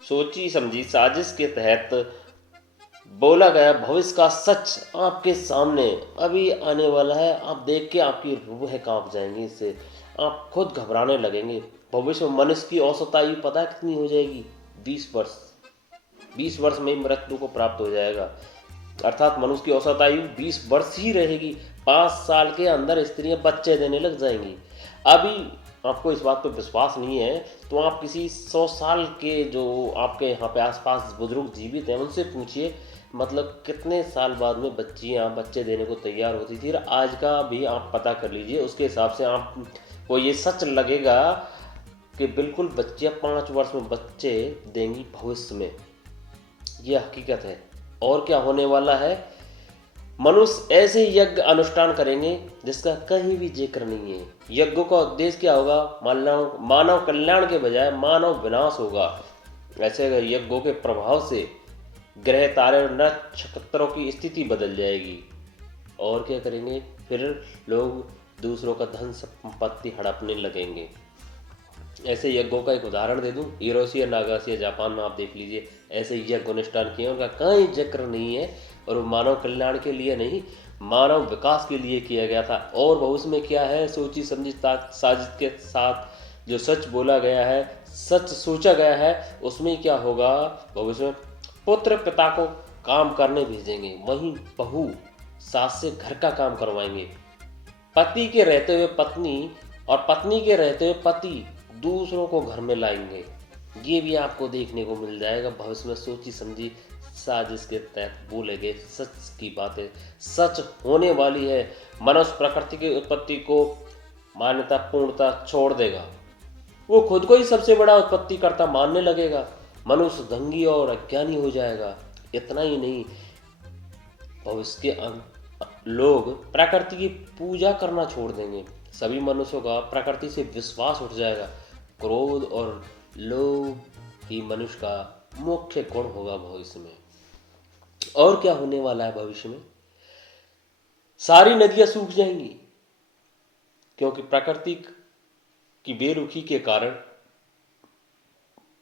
सोची समझी साजिश के तहत बोला गया भविष्य का सच आपके सामने अभी आने वाला है। आप देख के आपकी रूह कांप जाएंगी, इससे आप खुद घबराने लगेंगे। भविष्य में मनुष्य की औसत आयु पता है कितनी हो जाएगी? 20 वर्ष। 20 वर्ष में ही मृत्यु को प्राप्त हो जाएगा, अर्थात मनुष्य की औसत आयु 20 वर्ष ही रहेगी। 5 साल के अंदर स्त्रियां बच्चे देने लग जाएंगी। अभी आपको इस बात पर विश्वास नहीं है तो आप किसी 100 साल के जो आपके यहाँ पे आसपास बुजुर्ग जीवित हैं उनसे पूछिए, मतलब कितने साल बाद में बच्चियाँ बच्चे देने को तैयार होती थी। और आज का भी आप पता कर लीजिए, उसके हिसाब से आपको ये सच लगेगा कि बिल्कुल बच्चियाँ 5 वर्ष में बच्चे देंगी भविष्य में। ये हकीकत है। और क्या होने वाला है? मनुष्य ऐसे यज्ञ अनुष्ठान करेंगे जिसका कहीं भी जिक्र नहीं है। यज्ञों का उद्देश्य क्या होगा? मानव कल्याण के बजाय मानव विनाश होगा। ऐसे यज्ञों के प्रभाव से ग्रह तारे और नक्षत्रों की स्थिति बदल जाएगी। और क्या करेंगे? फिर लोग दूसरों का धन संपत्ति हड़पने लगेंगे। ऐसे यज्ञों का एक उदाहरण दे दूं, हिरोशिमा नागासाकी जापान में आप देख लीजिए, ऐसे यज्ञ अनुष्ठान किए, उनका कहीं जिक्र नहीं है। और वो मानव कल्याण के लिए नहीं, मानव विकास के लिए किया गया था। और भविष्य में क्या है? सोची समझी साजिश के साथ जो सच बोला गया है, सच सोचा गया है, उसमें क्या होगा? भविष्य में पुत्र पिता को काम करने भेजेंगे, वहीं बहू सास से घर का काम करवाएंगे। पति के रहते हुए पत्नी और पत्नी के रहते हुए पति दूसरों को घर में लाएंगे। ये भी आपको देखने को मिल जाएगा भविष्य में। सोची समझी साजिश के तहत बोले गए सच की बातें सच होने वाली है। मनुष्य प्रकृति की उत्पत्ति को मान्यता पूर्णता छोड़ देगा, वो खुद को ही सबसे बड़ा उत्पत्तिकर्ता मानने लगेगा। मनुष्य दंगी और अज्ञानी हो जाएगा। इतना ही नहीं, भविष्य के लोग प्रकृति की पूजा करना छोड़ देंगे। सभी मनुष्यों का प्रकृति से विश्वास उठ जाएगा। क्रोध और लोभ ही मनुष्य का मुख्य गुण होगा भविष्य में। और क्या होने वाला है भविष्य में? सारी नदियां सूख जाएंगी, क्योंकि प्रकृति की बेरुखी के कारण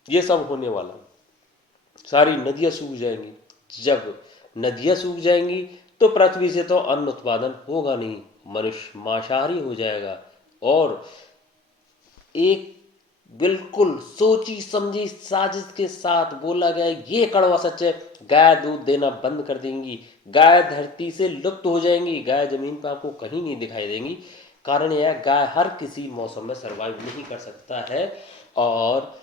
ये सब होने वाला। सारी नदियां सूख जाएंगी। जब नदियां सूख जाएंगी तो पृथ्वी से तो अन्न उत्पादन होगा नहीं, मनुष्य मांसाहारी हो जाएगा। और एक बिल्कुल सोची समझी साजिश के साथ बोला गया ये कड़वा सच है, गाय दूध देना बंद कर देंगी। गाय धरती से लुप्त हो जाएंगी। गाय जमीन पर आपको कहीं नहीं दिखाई देंगी। कारण यह, गाय हर किसी मौसम में सरवाइव नहीं कर सकता है। और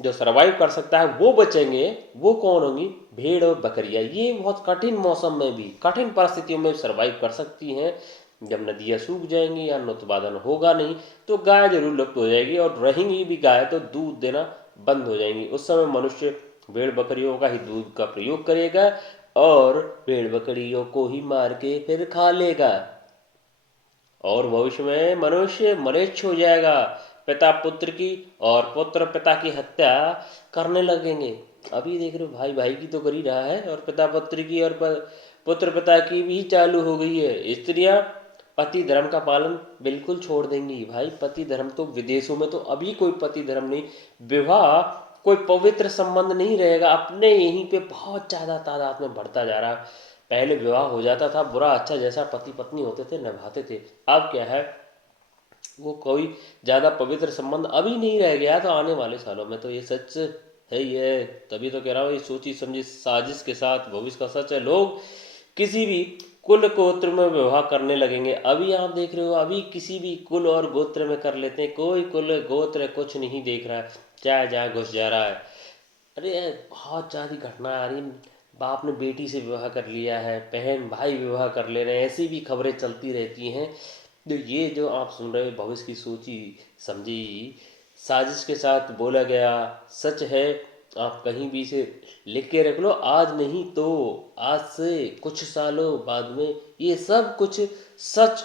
जो सरवाइव कर सकता है वो बचेंगे। वो कौन होंगी? भेड़ और बकरियां। ये बहुत कठिन मौसम में भी, कठिन परिस्थितियों में सरवाइव कर सकती हैं। जब नदियां सूख जाएंगी, अन्न उत्पादन होगा नहीं, तो गाय जरूर लुप्त हो जाएगी। और रहेंगी भी गाय तो दूध देना बंद हो जाएंगी। उस समय मनुष्य भेड़ बकरियों का ही दूध का प्रयोग करेगा और भेड़ बकरियों को ही मार के फिर खा लेगा। और भविष्य में मनुष्य मलेच्छ हो जाएगा। पिता पुत्र की और पुत्र पिता की हत्या करने लगेंगे। अभी देख रहे हो, भाई भाई की तो कर ही रहा है, और पिता पुत्र की और पुत्र पिता की भी चालू हो गई है। स्त्रियां पति धर्म का पालन बिल्कुल छोड़ देंगी। भाई पति धर्म तो विदेशों में तो अभी कोई पति धर्म नहीं, विवाह कोई पवित्र संबंध नहीं रहेगा। अपने यहीं पे बहुत ज़्यादा तादाद में बढ़ता जा रहा है। पहले विवाह हो जाता था, बुरा अच्छा जैसा पति पत्नी होते थे निभाते थे। अब क्या है, वो कोई ज़्यादा पवित्र संबंध अभी नहीं रह गया। तो आने वाले सालों में तो ये सच है ही है। तभी तो कह रहा हूँ, ये सोची समझी साजिश के साथ भविष्य का सच है। लोग किसी भी कुल गोत्र में विवाह करने लगेंगे। अभी आप देख रहे हो, अभी किसी भी कुल और गोत्र में कर लेते हैं। कोई कुल गोत्र कुछ नहीं देख रहा है, चाहे जहाँ घुस जा रहा है। अरे बहुत ज़्यादा घटना आ रही। बाप ने बेटी से विवाह कर लिया है, बहन भाई विवाह कर ले रहे हैं, ऐसी भी खबरें चलती रहती हैं। तो ये जो आप सुन रहे हो भविष्य की सोची समझी साजिश के साथ बोला गया सच है। आप कहीं भी इसे लिख के रख लो, आज नहीं तो आज से कुछ सालों बाद में ये सब कुछ सच